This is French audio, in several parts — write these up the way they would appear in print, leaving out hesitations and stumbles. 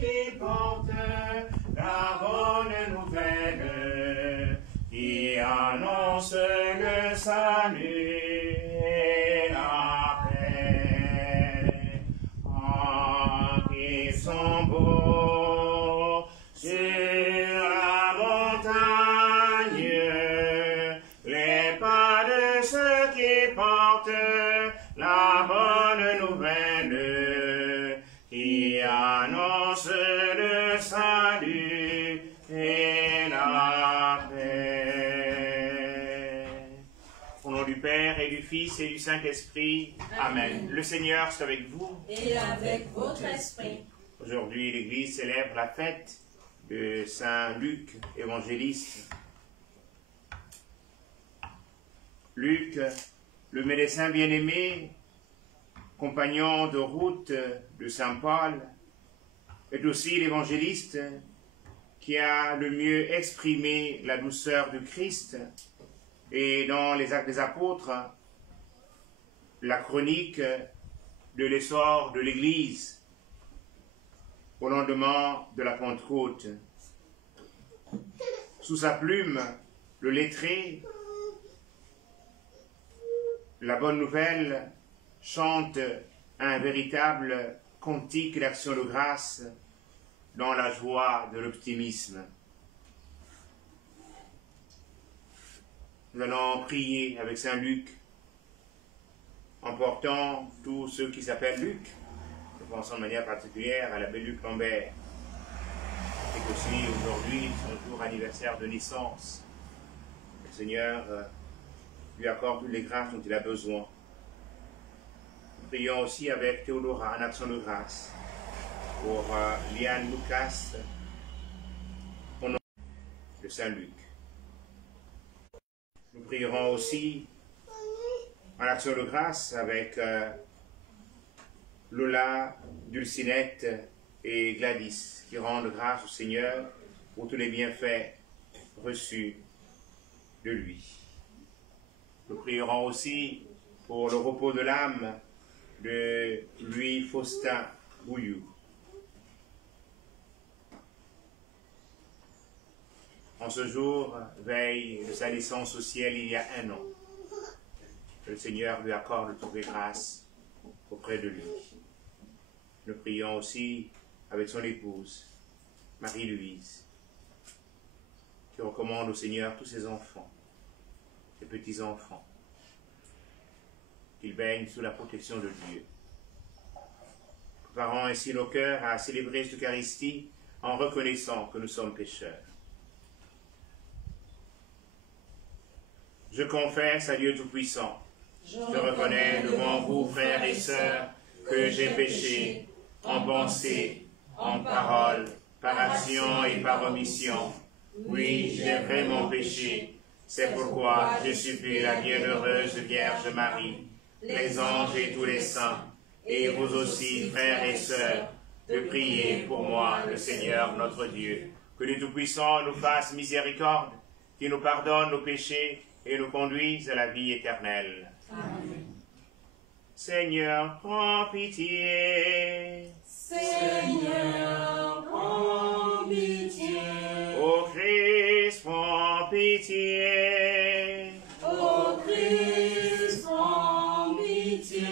qui portent la bonne nouvelle, qui annonce le salut et la paix. Ah, qui sont beaux sur la montagne, les pas de ceux qui portent la bonne nouvelle, qui annonce le salut et la paix. Au nom du Père et du Fils et du Saint-Esprit, Amen. Le Seigneur soit avec vous. Et avec votre esprit. Aujourd'hui, l'Église célèbre la fête de Saint Luc, évangéliste. Luc, le médecin bien-aimé, compagnon de route de Saint Paul, est aussi l'évangéliste qui a le mieux exprimé la douceur du Christ et dans les Actes des Apôtres, la chronique de l'essor de l'Église au lendemain de la Pentecôte. Sous sa plume, le lettré, la bonne nouvelle, chante un véritable cantique d'action de grâce dans la joie de l'optimisme. Nous allons prier avec Saint Luc, en portant tous ceux qui s'appellent Luc. Nous pensons de manière particulière à l'abbé Luc Lambert, et qu'aussi aujourd'hui, son jour anniversaire de naissance. Le Seigneur lui accorde toutes les grâces dont il a besoin. Nous prions aussi avec Théodora en action de grâce pour Liane Lucas, au nom de Saint Luc. Nous prierons aussi en action de grâce avec Lola, Dulcinette et Gladys, qui rendent grâce au Seigneur pour tous les bienfaits reçus de lui. Nous prierons aussi pour le repos de l'âme de Louis Faustin Bouillou. En ce jour, veille de sa naissance au ciel il y a 1 an, que le Seigneur lui accorde toutes les grâces auprès de lui. Nous prions aussi avec son épouse, Marie-Louise, qui recommande au Seigneur tous ses enfants, ses petits-enfants, qu'ils baignent sous la protection de Dieu. Préparons ainsi nos cœurs à célébrer cette Eucharistie en reconnaissant que nous sommes pécheurs. Je confesse à Dieu Tout-Puissant, je reconnais devant vous, frères et sœurs, que j'ai péché en pensée, en parole, par action et par omission. Oui, j'ai vraiment péché. C'est pourquoi je supplie la bienheureuse Vierge Marie, les anges et tous les saints, et vous aussi, frères et sœurs, de prier pour moi, le Seigneur notre Dieu. Que le Tout-Puissant nous fasse miséricorde, qu'il nous pardonne nos péchés et nous conduise à la vie éternelle. Amen. Seigneur, prends pitié. Seigneur, prends pitié. Ô Christ, prends pitié. Ô Christ, prends pitié.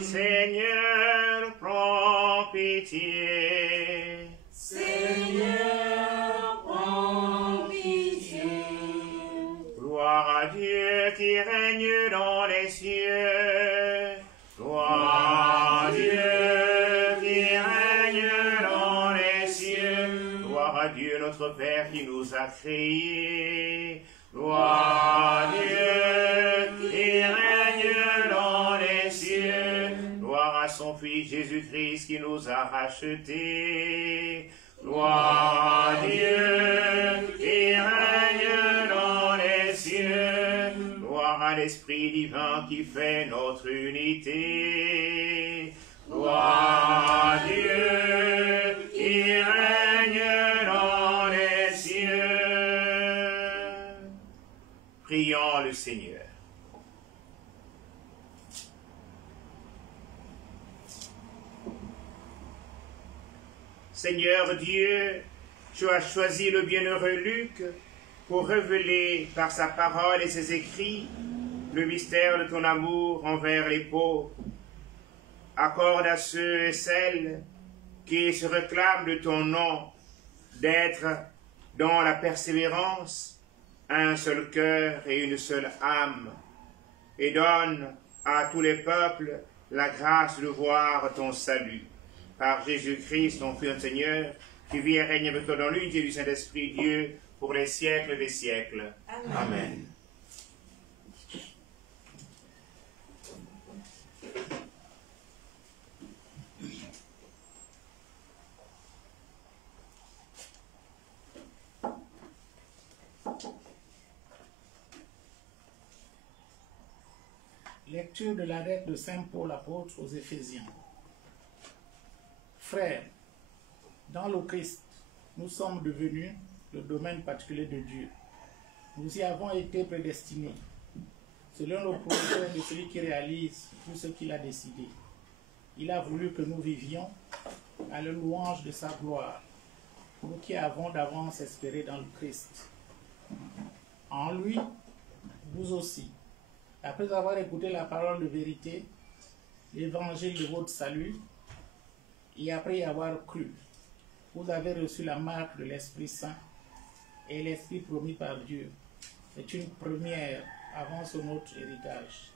Seigneur, prends pitié. Seigneur, prends pitié. Gloire à Dieu qui règne dans les cieux. Gloire à Dieu qui règne dans les cieux. Gloire à Dieu notre Père qui nous a créés. Gloire à Dieu qui règne dans les cieux. Gloire à son Fils Jésus-Christ qui nous a rachetés. Gloire à Dieu qui règne dans les cieux. Gloire à l'Esprit divin qui fait notre unité. Gloire à Dieu qui règne dans les cieux. Prions le Seigneur. Seigneur Dieu, tu as choisi le bienheureux Luc pour révéler par sa parole et ses écrits le mystère de ton amour envers les pauvres. Accorde à ceux et celles qui se réclament de ton nom d'être dans la persévérance, un seul cœur et une seule âme, et donne à tous les peuples la grâce de voir ton salut. Par Jésus-Christ, ton Fils Seigneur, qui vit et règne avec toi dans l'unité du Saint-Esprit, Dieu, pour les siècles des siècles. Amen. Amen. Lecture de la lettre de Saint Paul apôtre aux Éphésiens. Frères, dans le Christ, nous sommes devenus le domaine particulier de Dieu. Nous y avons été prédestinés, selon le projet de celui qui réalise tout ce qu'il a décidé. Il a voulu que nous vivions à la louange de sa gloire, nous qui avons d'avance espéré dans le Christ. En lui, vous aussi, après avoir écouté la parole de vérité, l'évangile de votre salut, et après y avoir cru, vous avez reçu la marque de l'Esprit Saint et l'Esprit promis par Dieu. C'est une première avant son autre héritage,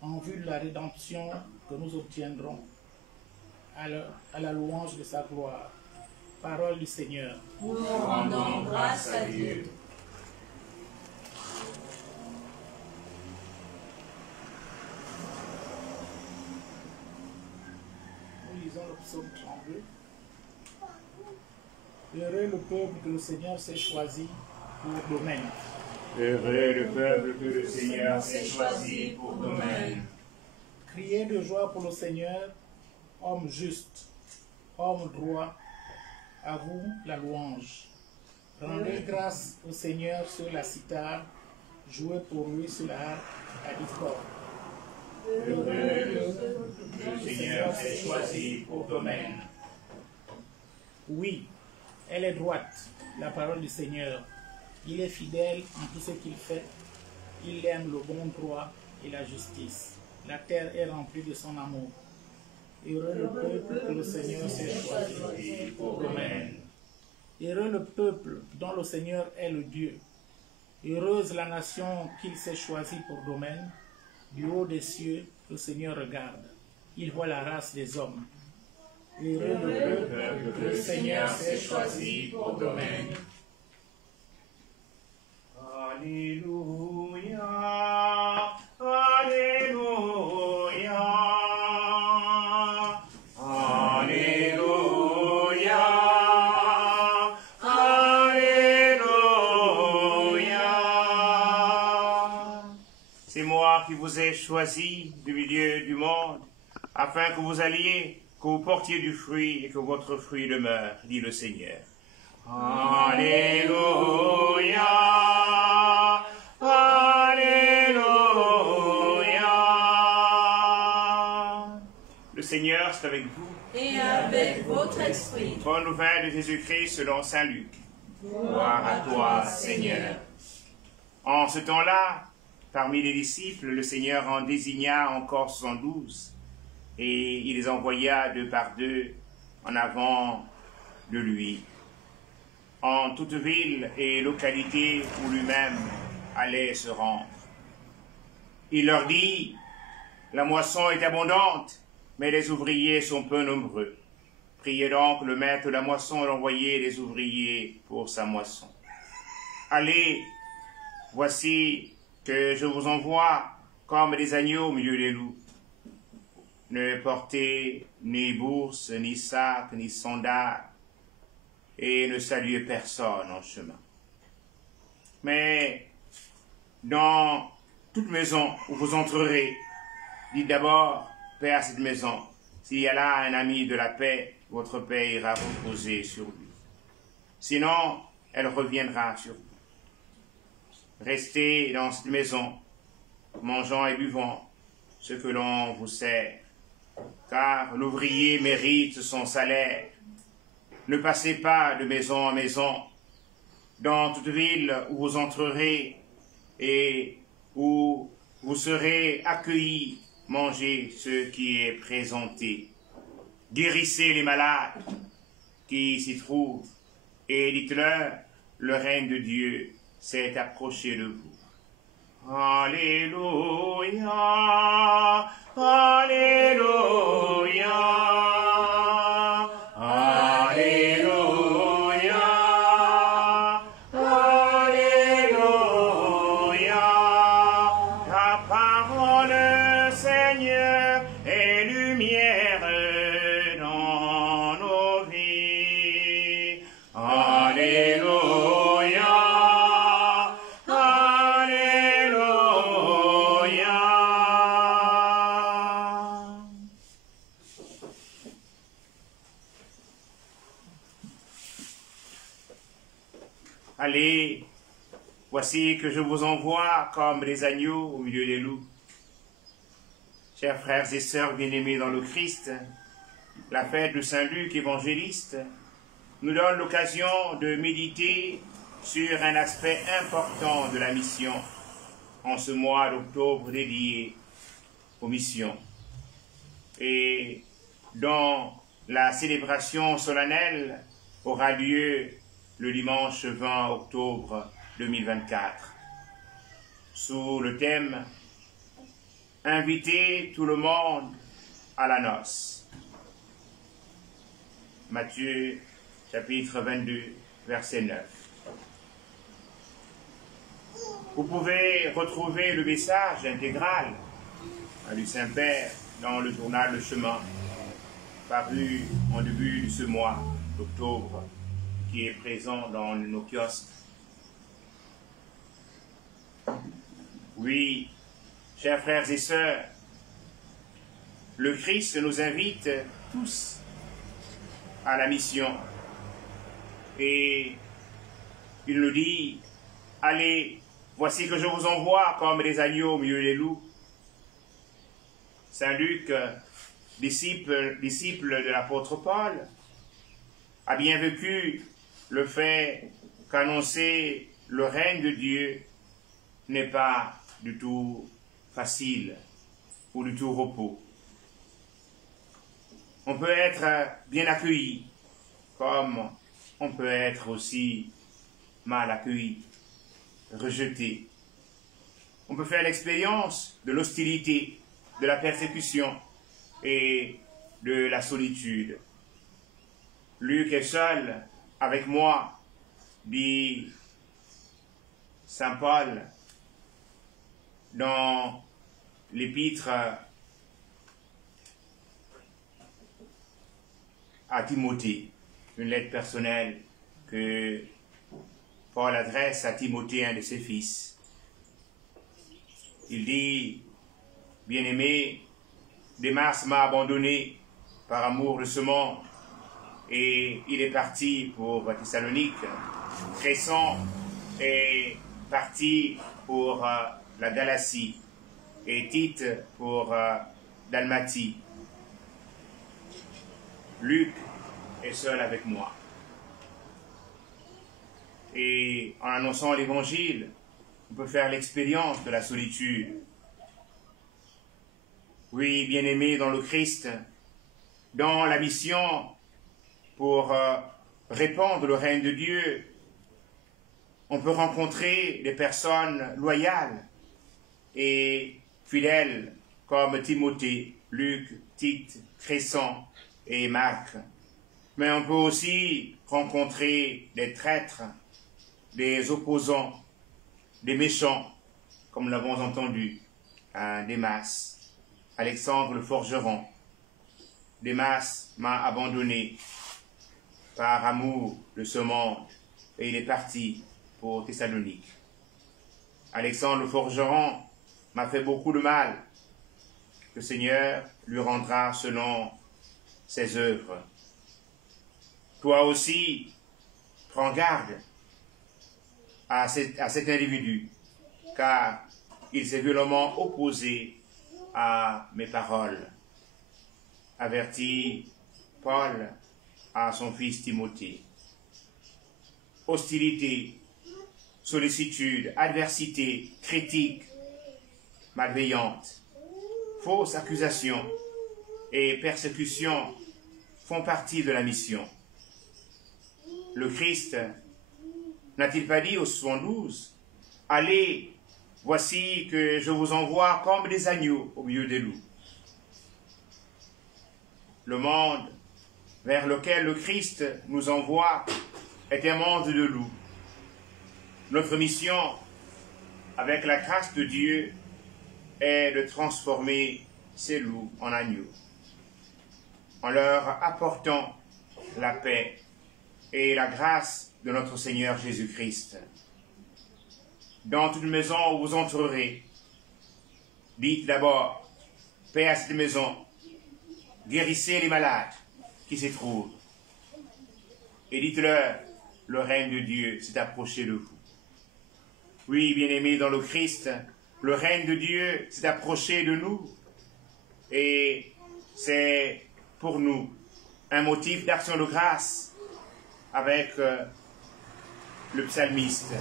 en vue de la rédemption que nous obtiendrons à la louange de sa gloire. Parole du Seigneur. Nous rendons grâce à Dieu. Le psaume 32. Heureux le peuple que le Seigneur s'est choisi pour domaine. Heureux le peuple que le Seigneur s'est choisi pour domaine. Criez de joie pour le Seigneur, homme juste, homme droit, à vous la louange. Rendez grâce au Seigneur sur la cithare, jouez pour lui sur la harpe à discorde. Heureux que le Seigneur s'est choisi pour domaine. Oui, elle est droite, la parole du Seigneur. Il est fidèle en tout ce qu'il fait. Il aime le bon droit et la justice. La terre est remplie de son amour. Heureux le peuple que le Seigneur s'est choisi pour domaine. Heureux le peuple dont le Seigneur est le Dieu. Heureuse la nation qu'il s'est choisi pour domaine. Du haut des cieux, le Seigneur regarde. Il voit la race des hommes. Heureux le peuple que le Seigneur s'est choisi pour domaine. Alléluia, Alléluia, Alléluia, Alléluia. C'est moi qui vous ai choisi du milieu du monde, afin que vous alliez, que vous portiez du fruit et que votre fruit demeure, dit le Seigneur. Alléluia, Alléluia. Le Seigneur est avec vous. Et avec votre esprit. Bonne nouvelle de Jésus-Christ selon saint Luc. Gloire à toi, Seigneur. En ce temps-là, parmi les disciples, le Seigneur en désigna encore 112, et il les envoya deux par deux en avant de lui, en toute ville et localité où lui-même allait se rendre. Il leur dit, la moisson est abondante, mais les ouvriers sont peu nombreux. Priez donc le maître de la moisson d'envoyer les ouvriers pour sa moisson. Allez, voici que je vous envoie comme des agneaux au milieu des loups. Ne portez ni bourse, ni sac, ni sandales, et ne saluez personne en chemin. Mais dans toute maison où vous entrerez, dites d'abord, paix à cette maison. S'il y a là un ami de la paix, votre paix ira reposer sur lui. Sinon, elle reviendra sur vous. Restez dans cette maison, mangeant et buvant ce que l'on vous sert, car l'ouvrier mérite son salaire. ne passez pas de maison en maison, dans toute ville où vous entrerez et où vous serez accueillis, mangez ce qui est présenté. Guérissez les malades qui s'y trouvent et dites-leur, le règne de Dieu s'est approché de vous. Alléluia, Alléluia, Alléluia, Alléluia. Ta parole, Seigneur, est lumière dans nos vies. Alléluia, Alléluia. Allez, voici que je vous envoie comme des agneaux au milieu des loups. Chers frères et sœurs bien-aimés dans le Christ, la fête de Saint Luc évangéliste nous donne l'occasion de méditer sur un aspect important de la mission en ce mois d'octobre dédié aux missions. Et dont la célébration solennelle aura lieu le dimanche 20 octobre 2024, sous le thème « Inviter tout le monde à la noce ». Matthieu, chapitre 22, verset 9. Vous pouvez retrouver le message intégral du Saint-Père dans le journal Le Chemin, paru en début de ce mois d'octobre, qui est présent dans nos kiosques. Oui, chers frères et sœurs, le Christ nous invite tous à la mission. Et il nous dit, allez, voici que je vous envoie comme des agneaux au milieu des loups. Saint Luc, disciple de l'apôtre Paul, a bien vécu le fait qu'annoncer le règne de Dieu n'est pas du tout facile ou du tout repos. On peut être bien accueilli, comme on peut être aussi mal accueilli, rejeté. On peut faire l'expérience de l'hostilité, de la persécution et de la solitude. Luc est seul avec moi, dit Saint Paul dans l'épître à Timothée, une lettre personnelle que Paul adresse à Timothée, un de ses fils. Il dit, bien-aimé, Démas m'a abandonné par amour de ce monde et il est parti pour Thessalonique. Crescens est parti pour la Galatie et Tite pour Dalmatie. Luc est seul avec moi. Et en annonçant l'évangile, on peut faire l'expérience de la solitude. Oui, bien-aimés dans le Christ, dans la mission pour répandre le règne de Dieu, on peut rencontrer des personnes loyales et fidèles comme Timothée, Luc, Tite, Crescens et Marc. Mais on peut aussi rencontrer des traîtres, des opposants, des méchants, comme nous l'avons entendu à Démas. Alexandre le forgeron. Démas m'a abandonné par amour de ce monde et il est parti pour Thessalonique. Alexandre le forgeron m'a fait beaucoup de mal. Le Seigneur lui rendra selon ses œuvres. Toi aussi, prends garde à cet individu, car il s'est violemment opposé à mes paroles. Avertit Paul à son fils Timothée. Hostilité, sollicitude, adversité, critique, malveillante, fausse accusation et persécution font partie de la mission. Le Christ n'a-t-il pas dit aux 72, « Allez, voici que je vous envoie comme des agneaux au milieu des loups. » Le monde vers lequel le Christ nous envoie est un monde de loups. Notre mission, avec la grâce de Dieu, est de transformer ces loups en agneaux, en leur apportant la paix et la grâce de notre Seigneur Jésus-Christ. Dans toute maison où vous entrerez, dites d'abord, paix à cette maison, guérissez les malades qui s'y trouvent, et dites-leur, le règne de Dieu s'est approché de vous. Oui, bien-aimés dans le Christ, le règne de Dieu s'est approché de nous, et c'est pour nous un motif d'action de grâce avec le psalmiste,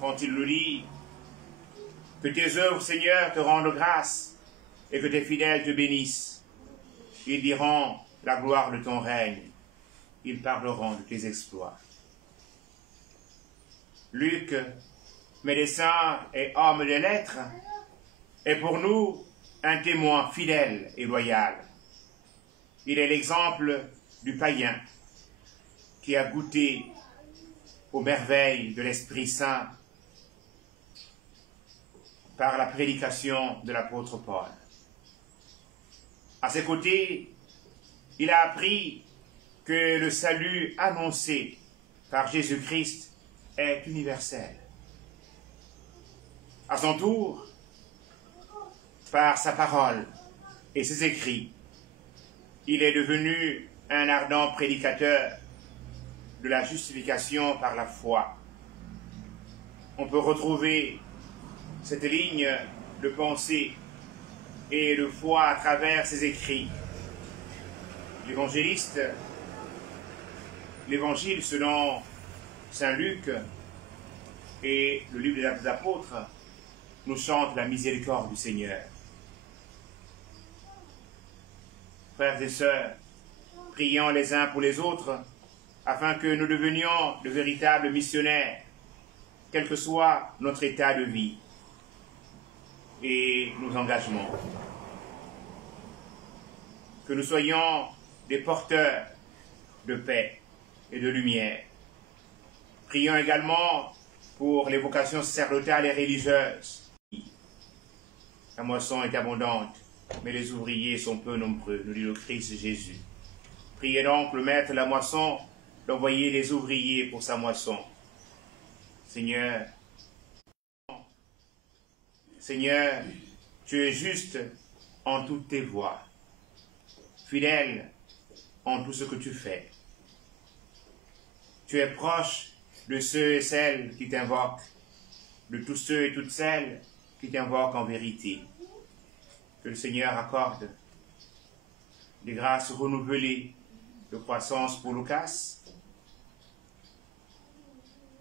quand il nous dit que tes œuvres, Seigneur, te rendent grâce et que tes fidèles te bénissent. Ils diront la gloire de ton règne. Ils parleront de tes exploits. Luc, médecin et homme des lettres, est pour nous un témoin fidèle et loyal. Il est l'exemple du païen qui a goûté aux merveilles de l'Esprit Saint par la prédication de l'apôtre Paul. À ses côtés, il a appris que le salut annoncé par Jésus-Christ est universel. À son tour, par sa parole et ses écrits, il est devenu un ardent prédicateur de la justification par la foi. On peut retrouver cette ligne de pensée et de foi à travers ses écrits. L'évangile selon saint Luc et le livre des Actes des Apôtres nous chante la miséricorde du Seigneur. Frères et sœurs, prions les uns pour les autres afin que nous devenions de véritables missionnaires, quel que soit notre état de vie et nos engagements. Que nous soyons des porteurs de paix et de lumière. Prions également pour les vocations sacerdotales et religieuses. La moisson est abondante, mais les ouvriers sont peu nombreux, nous dit le Christ Jésus. Priez donc le maître de la moisson d'envoyer les ouvriers pour sa moisson. Seigneur, tu es juste en toutes tes voies, fidèle en tout ce que tu fais. Tu es proche de ceux et celles qui t'invoquent, de tous ceux et toutes celles qui t'invoquent en vérité. Que le Seigneur accorde des grâces renouvelées de croissance pour Lucas,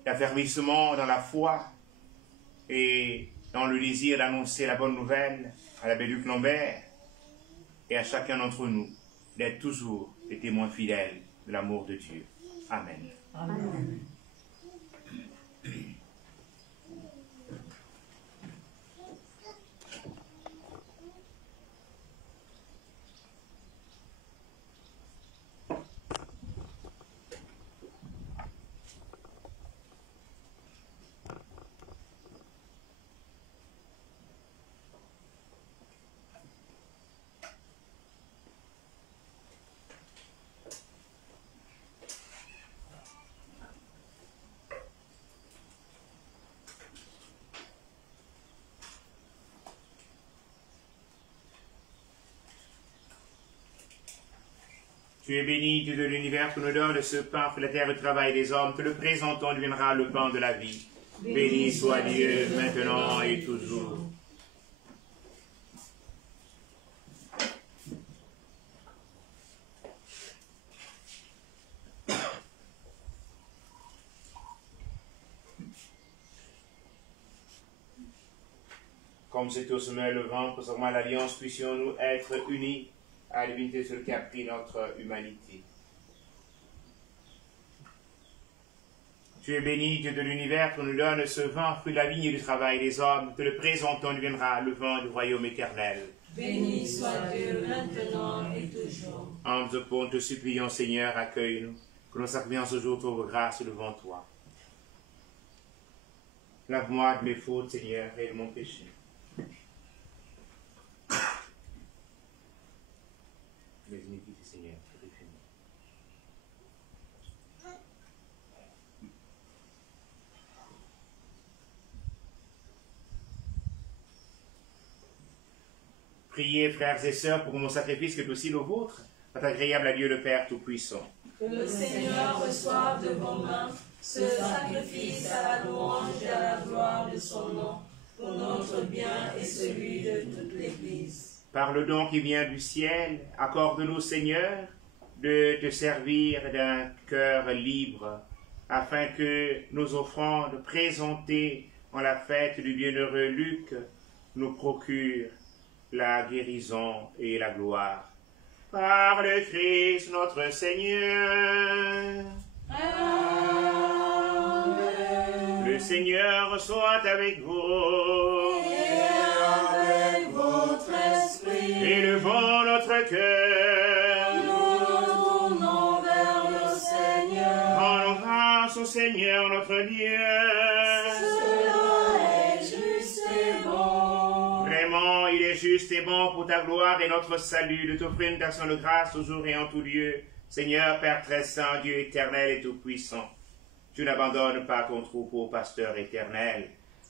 d'affermissement dans la foi et dans le désir d'annoncer la bonne nouvelle à l'abbé Luc Lambert et à chacun d'entre nous d'être toujours des témoins fidèles de l'amour de Dieu. Amen. Amen. Tu es béni, Dieu de l'univers, que nous donne ce pain pour la terre et le travail des hommes, que le présentant deviendra le pain de la vie. Béni soit Dieu, maintenant et toujours. comme c'est au sommet le vent, concernant l'alliance, puissions-nous être unis à la divinité sur qui a pris notre humanité. Tu es béni, Dieu de l'univers, qui nous donne ce vent, fruit de la vigne et du travail des hommes. Te le présentons, deviendra le vent du royaume éternel. Béni soit Dieu maintenant et toujours. En nous te supplions, Seigneur, accueille-nous, que nos sacrifices ce jour trouvent grâce devant toi. Lave-moi de mes fautes, Seigneur, et de mon péché. Les iniquités, Seigneur, purifie-nous. Priez, frères et sœurs, pour que mon sacrifice, que aussi le vôtre, soit agréable à Dieu le Père Tout-Puissant. Que le Seigneur reçoive de vos mains ce sacrifice à la louange et à la gloire de son nom, pour notre bien et celui de toute l'Église. Par le don qui vient du ciel, accorde-nous, Seigneur, de te servir d'un cœur libre, afin que nos offrandes présentées en la fête du bienheureux Luc nous procurent la guérison et la gloire. Par le Christ notre Seigneur. Amen. Le Seigneur soit avec vous. Et avec votre esprit. Élevons notre cœur. Nous nous tournons vers le Seigneur. Rendons grâce au Seigneur notre Dieu. Cela est juste et bon. Vraiment, il est juste et bon pour ta gloire et notre salut de t'offrir une action de grâce toujours et en tout lieu. Seigneur, Père très saint, Dieu éternel et tout-puissant, tu n'abandonnes pas ton troupeau, pasteur éternel,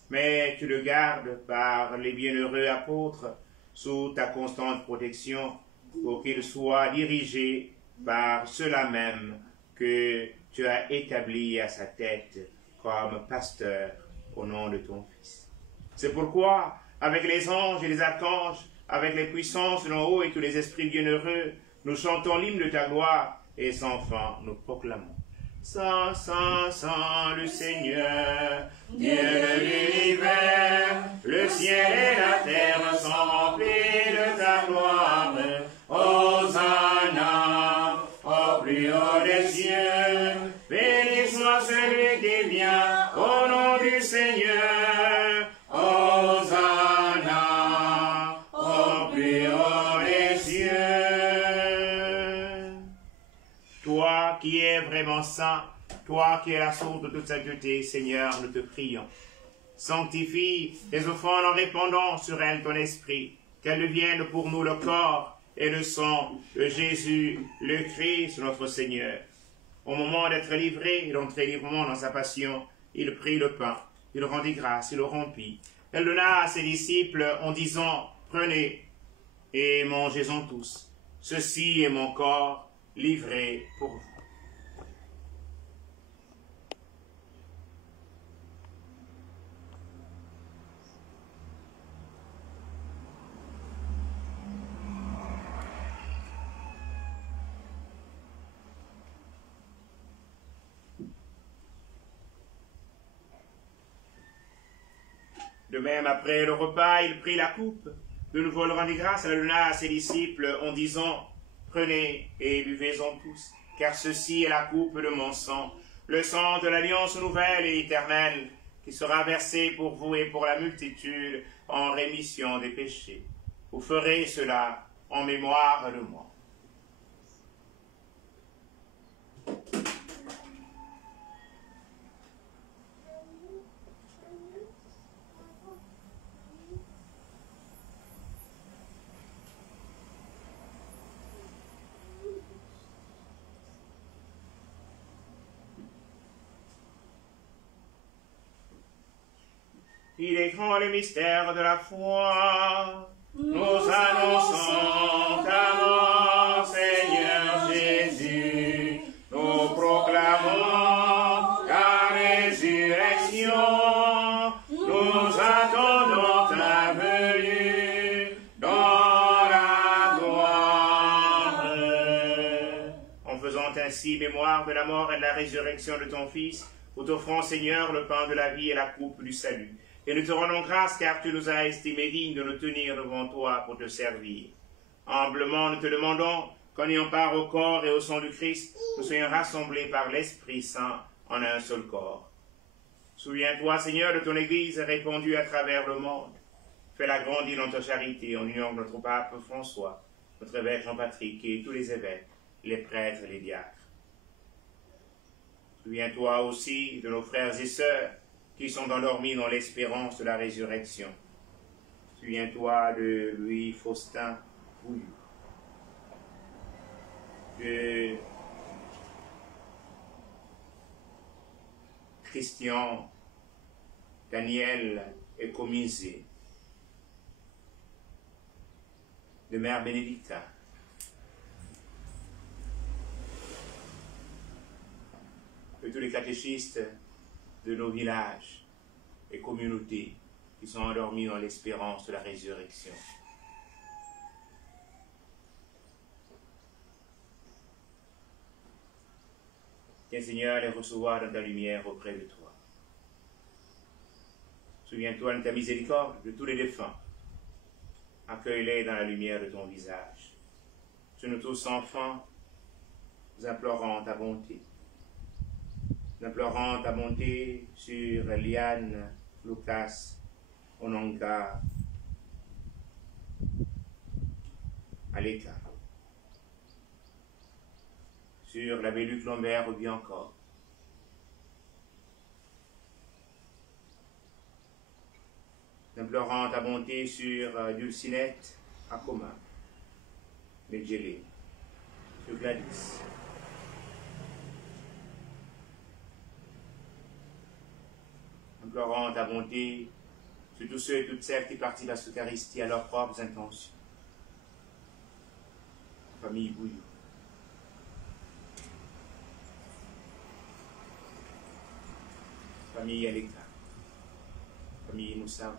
mais tu le gardes par les bienheureux apôtres sous ta constante protection pour qu'il soit dirigé par ceux-là même que tu as établis à sa tête comme pasteur au nom de ton Fils. C'est pourquoi, avec les anges et les archanges, avec les puissances de l'en haut et tous les esprits bienheureux, nous chantons l'hymne de ta gloire et sans fin nous proclamons. Saint, Saint, Saint, le Seigneur, Dieu de l'univers, le ciel et la terre sont remplis de ta gloire. Hosanna, au plus haut des cieux, béni soit celui qui vient au nom du Seigneur. Hosanna, au plus haut des cieux. Toi qui es vraiment saint, toi qui es la source de toute sainteté, Seigneur, nous te prions. Sanctifie les offrandes en répandant sur elles ton esprit, qu'elles deviennent pour nous le corps et le sang de Jésus, le Christ, notre Seigneur. Au moment d'être livré et d'entrer librement dans sa passion, il prit le pain, il rendit grâce, il le rompit. Elle donna à ses disciples en disant, prenez et mangez-en tous. Ceci est mon corps livré pour vous. De même, après le repas, il prit la coupe. De nouveau, il rendit grâce, elle donna à ses disciples en disant, prenez et buvez-en tous, car ceci est la coupe de mon sang, le sang de l'alliance nouvelle et éternelle, qui sera versé pour vous et pour la multitude en rémission des péchés. Vous ferez cela en mémoire de moi. Il est grand le mystère de la foi. Nous annonçons ta mort, Seigneur Jésus. Nous proclamons ta résurrection. Nous attendons ta venue dans la gloire. En faisant ainsi mémoire de la mort et de la résurrection de ton Fils, nous t'offrons, Seigneur, le pain de la vie et la coupe du salut. Et nous te rendons grâce car tu nous as estimés dignes de nous tenir devant toi pour te servir. Humblement, nous te demandons qu'en ayant part au corps et au sang du Christ, nous soyons rassemblés par l'Esprit Saint en un seul corps. Souviens-toi, Seigneur, de ton Église répandue à travers le monde. Fais-la grandir dans ta charité en union avec notre pape François, notre évêque Jean-Patrick et tous les évêques, les prêtres et les diacres. Souviens-toi aussi de nos frères et sœurs qui sont endormis dans l'espérance de la résurrection. Souviens-toi de Louis Faustin Bouillou, de Christian Daniel Ecomisé, de Mère Bénédicta, de tous les catéchistes de nos villages et communautés qui sont endormis dans l'espérance de la résurrection. Viens, Seigneur, les recevoir dans ta lumière auprès de toi. Souviens-toi de ta miséricorde de tous les défunts. Accueille-les dans la lumière de ton visage. Sur nous tous, enfants, nous implorons ta bonté. Nous implorons ta bonté sur Liane, Lucas, Ononga, Aleka, sur l'abbé Luc Lambert ou bien encore. Nous implorons ta bonté sur Dulcinette, Akoma, Medjele, sur Gladys. Implorons ta bonté sur tous ceux et toutes celles qui participent à cette Eucharistie à leurs propres intentions. Famille Bouillou. Famille Aleka. Famille Moussa.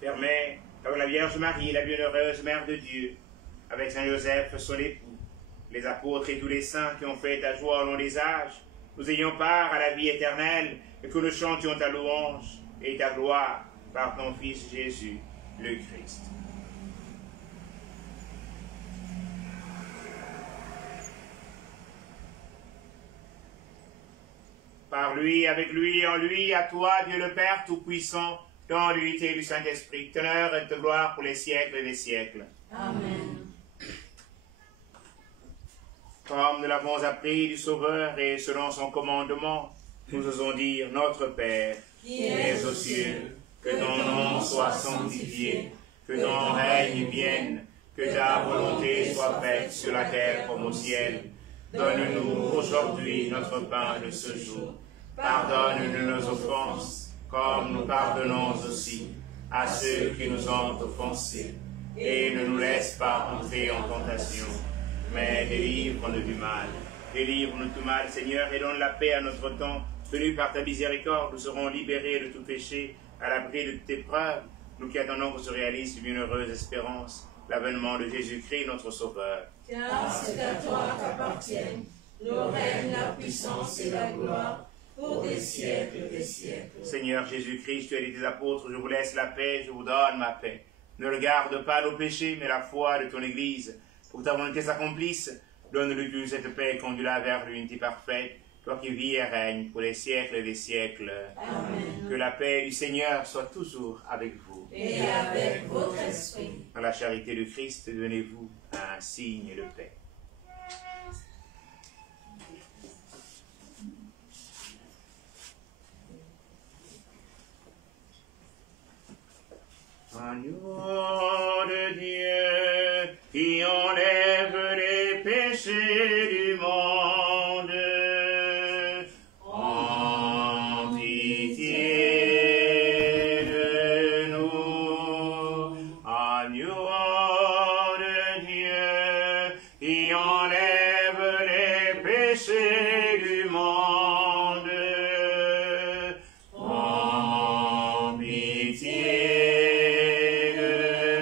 Permets, avec la Vierge Marie, la bienheureuse Mère de Dieu, avec Saint Joseph, son époux, les apôtres et tous les saints qui ont fait ta joie au long des âges, nous ayons part à la vie éternelle et que nous chantions ta louange et ta gloire par ton Fils Jésus, le Christ. Par lui, avec lui, en lui, à toi, Dieu le Père Tout-Puissant, dans l'unité du Saint-Esprit, honneur et de gloire pour les siècles des siècles. Amen. Comme nous l'avons appris du Sauveur et selon son commandement, nous osons dire, Notre Père, qui es aux cieux, que ton nom soit sanctifié, que ton règne vienne, que ta volonté soit faite sur la terre comme au ciel. Donne-nous aujourd'hui notre pain de ce jour. Pardonne-nous nos offenses, comme nous pardonnons aussi à ceux qui nous ont offensés. Et ne nous laisse pas entrer en tentation, mais délivre-nous du mal. Délivre-nous du mal, Seigneur, et donne la paix à notre temps. Tenus par ta miséricorde, nous serons libérés de tout péché, à l'abri de toute épreuve, nous qui attendons que se réalise une bienheureuse espérance, l'avènement de Jésus-Christ, notre Sauveur. Car c'est à toi qu'appartiennent le règne, la puissance et la gloire, pour des siècles des siècles. Seigneur Jésus-Christ, tu as dit tes apôtres, je vous laisse la paix, je vous donne ma paix. Ne regarde pas nos péchés, mais la foi de ton Église. Pour que ta volonté s'accomplisse, donne-lui cette paix et conduis-la vers l'unité parfaite, toi qui vis et règnes pour les siècles des siècles. Amen. Que la paix du Seigneur soit toujours avec vous. Et avec votre esprit. Dans la charité du Christ, donnez-vous un signe de paix. Agneau de Dieu, qui enlève les péchés du monde, en pitié de nous. Agneau de Dieu, qui enlève les péchés du monde, en pitié de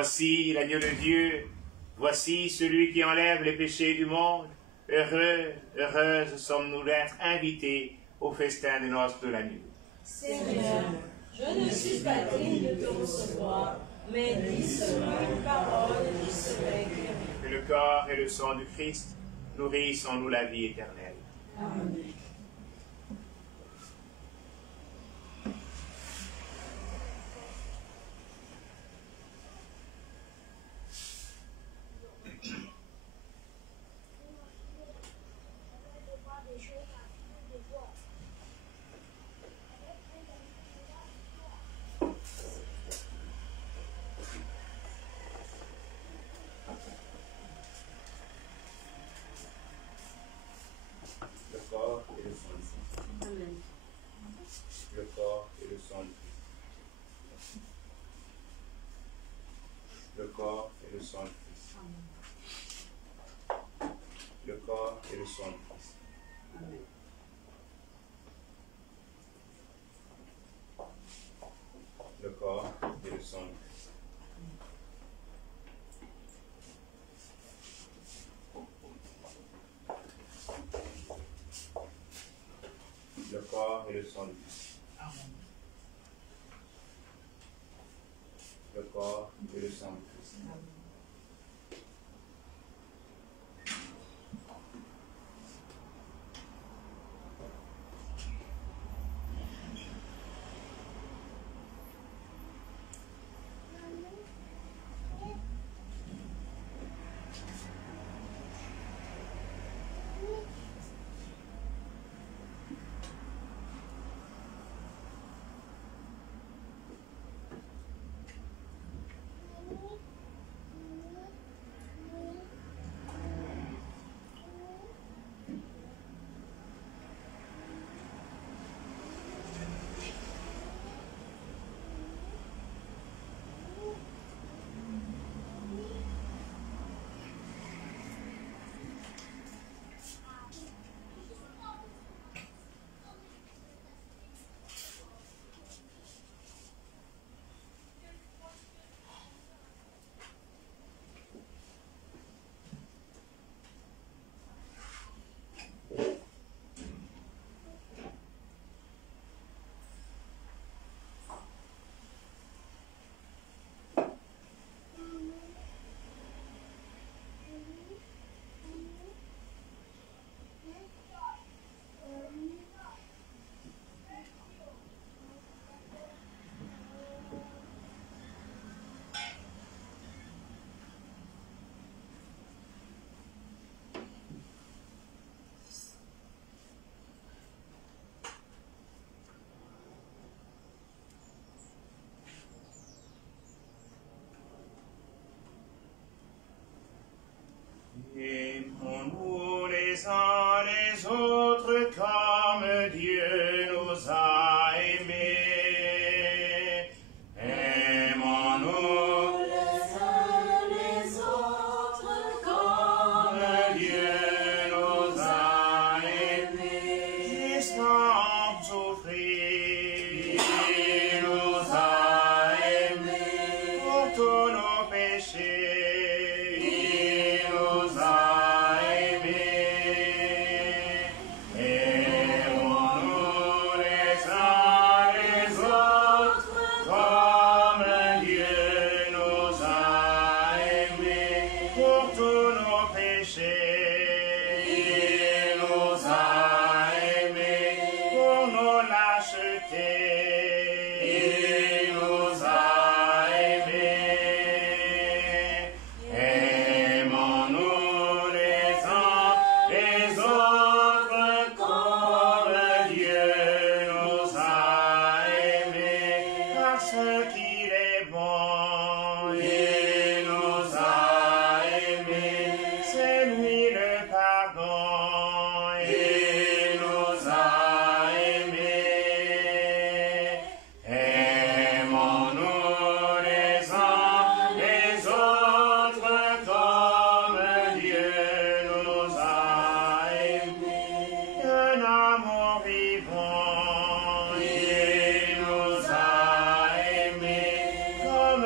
Voici l'agneau de Dieu, voici celui qui enlève les péchés du monde. Heureux, heureuses sommes-nous d'être invités au festin de noces de l'agneau. Seigneur, je ne suis pas digne de te recevoir, mais dis seulement une parole et je serai guéri. Que le corps et le sang du Christ nourrissent en nous la vie éternelle. Amen. Le corps et le sang du Christ. Amen. Le corps et le sang du Christ. Le corps et le sang du Christ. Le corps et le sang du Christ. Amen. Le corps et le sang du Christ. Le corps et le sang du Christ. Le corps et le sang du Christ. Aimons-nous les uns les autres comme Dieu nous a aimés. Aimons-nous Les uns les autres comme Dieu nous a aimés. Jusqu'à souffrir, il nous a aimés pour tous nos péchés. Il nous a aimés. Aimons-nous les uns les autres comme Dieu nous a aimés pour tous nos péchés. Il nous a aimés pour nos lâchetés. Il nous a aimés. Aimons-nous les uns les autres comme Dieu nous a aimés, parce qu'il est bon. Il nous a aimés, c'est lui le pardon. Il nous a aimés. Aimons-nous les uns les autres comme Dieu nous a aimés. Un amour vivant, il nous a aimés comme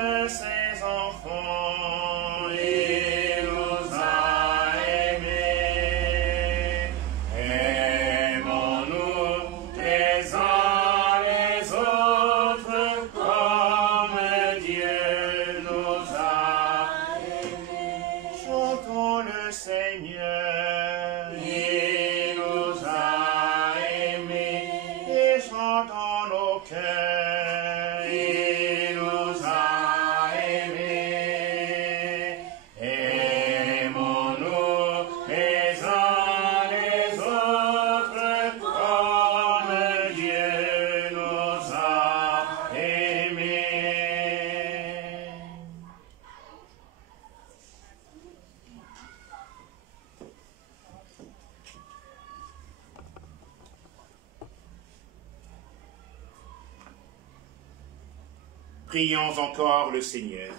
Prions encore le Seigneur.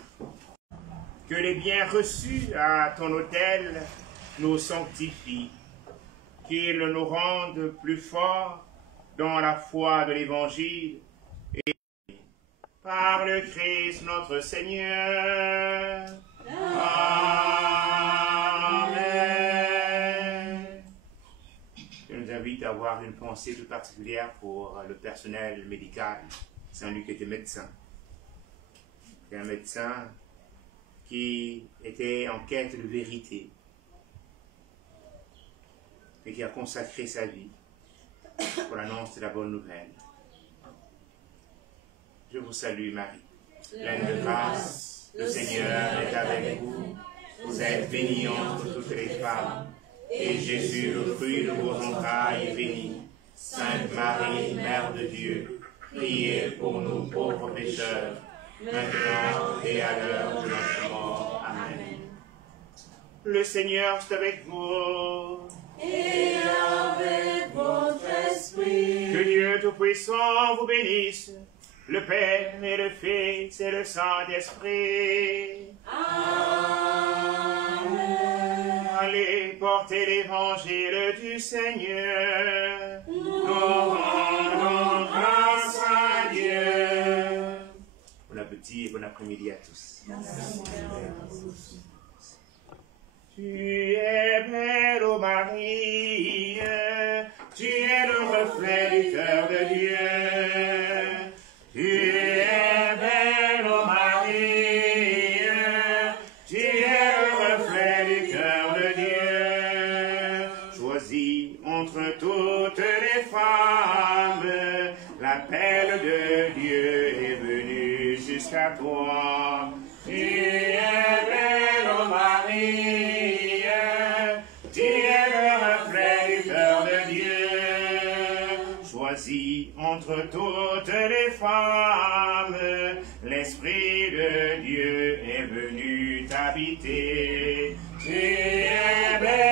Que les biens reçus à ton autel nous sanctifient, qu'ils nous rendent plus forts dans la foi de l'Évangile et par le Christ notre Seigneur. Amen. Je nous invite à avoir une pensée toute particulière pour le personnel médical. Saint-Luc était médecin. C'est un médecin qui était en quête de vérité et qui a consacré sa vie pour l'annonce de la bonne nouvelle. Je vous salue Marie, pleine de grâce, le Seigneur est avec vous. Vous êtes bénie entre toutes les femmes, et Jésus, le fruit de vos entrailles, est béni. Sainte Marie, Mère de Dieu, priez pour nous pauvres pécheurs, maintenant et à l'heure de notre mort. Amen. Le Seigneur est avec vous. Et avec votre esprit. Que Dieu Tout-Puissant vous bénisse, le Père et le Fils et le Saint-Esprit. Amen. Allez porter l'évangile du Seigneur. Nous rendons grâce à Dieu. Bon appétit et bon après-midi à tous. Tu es belle, ô Marie, tu es le reflet du cœur de Dieu. Tu es belle, ô Marie, tu es le reflet du cœur de Dieu. Choisie entre toutes les femmes, l'appel de Dieu est venu jusqu'à toi. Tu es belle, ô Marie, tu es le reflet du cœur de Dieu. Choisie entre toutes les femmes, l'Esprit de Dieu est venu t'habiter. Tu es belle,